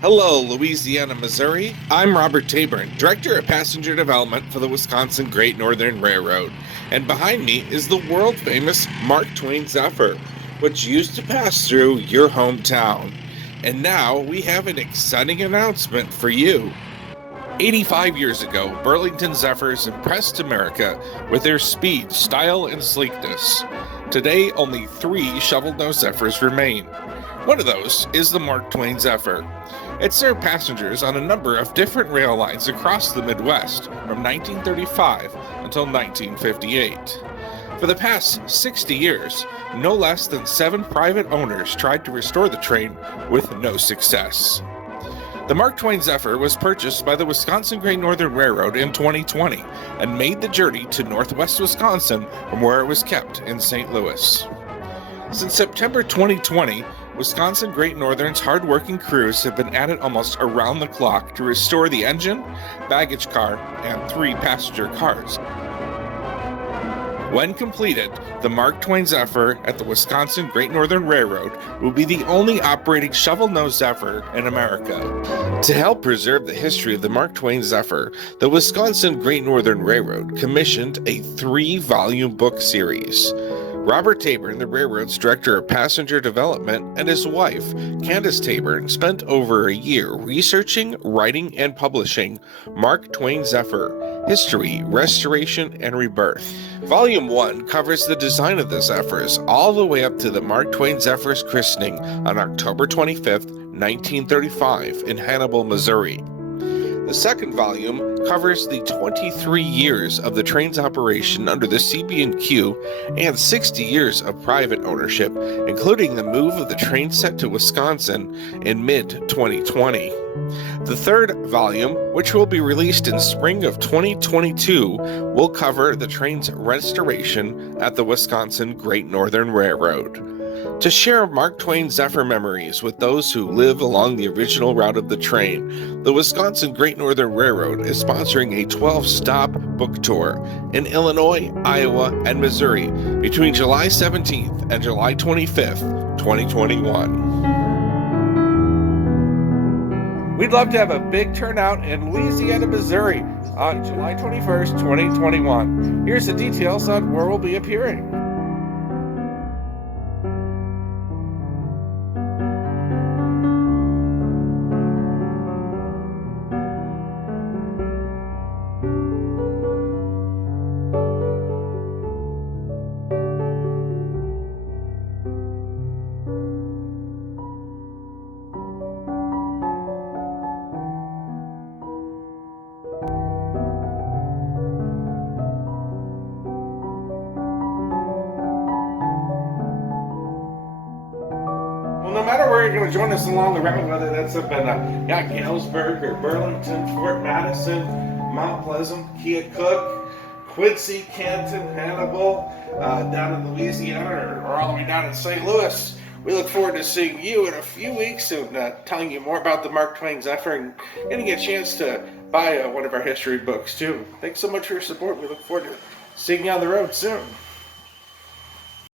Hello, Louisiana, Missouri. I'm Robert Tabern, Director of Passenger Development for the Wisconsin Great Northern Railroad. And behind me is the world-famous Mark Twain Zephyr, which used to pass through your hometown. And now we have an exciting announcement for you. 85 years ago, Burlington Zephyrs impressed America with their speed, style, and sleekness. Today, only 3 shovel-nosed Zephyrs remain. One of those is the Mark Twain Zephyr. It served passengers on a number of different rail lines across the Midwest from 1935 until 1958. For the past 60 years, no less than 7 private owners tried to restore the train with no success. The Mark Twain Zephyr was purchased by the Wisconsin Great Northern Railroad in 2020 and made the journey to northwest Wisconsin from where it was kept in St. Louis. Since September 2020, Wisconsin Great Northern's hard-working crews have been at it almost around the clock to restore the engine, baggage car, and 3 passenger cars. When completed, the Mark Twain Zephyr at the Wisconsin Great Northern Railroad will be the only operating shovel-nosed Zephyr in America. To help preserve the history of the Mark Twain Zephyr, the Wisconsin Great Northern Railroad commissioned a 3-volume book series. Robert Tabern, the railroad's director of passenger development, and his wife, Candace Tabern, spent over a year researching, writing, and publishing Mark Twain Zephyr, History, Restoration, and Rebirth. Volume 1 covers the design of the Zephyrs all the way up to the Mark Twain Zephyr's christening on October 25, 1935 in Hannibal, Missouri. The second volume covers the 23 years of the train's operation under the CB&Q and 60 years of private ownership, including the move of the train set to Wisconsin in mid-2020. The third volume, which will be released in spring of 2022, will cover the train's restoration at the Wisconsin Great Northern Railroad. To share Mark Twain Zephyr memories with those who live along the original route of the train, the Wisconsin Great Northern Railroad is sponsoring a 12-stop book tour in Illinois, Iowa, and Missouri between July 17th and July 25th, 2021. We'd love to have a big turnout in Louisiana, Missouri on July 21st, 2021. Here's the details on where we'll be appearing. Well, no matter where you're going to join us along the route, whether that's up in Galesburg or Burlington, Fort Madison, Mount Pleasant, Keokuk, Quincy, Canton, Hannibal, down in Louisiana, or all the way down in St. Louis, we look forward to seeing you in a few weeks and telling you more about the Mark Twain Zephyr and getting a chance to buy one of our history books too. Thanks so much for your support. We look forward to seeing you on the road soon.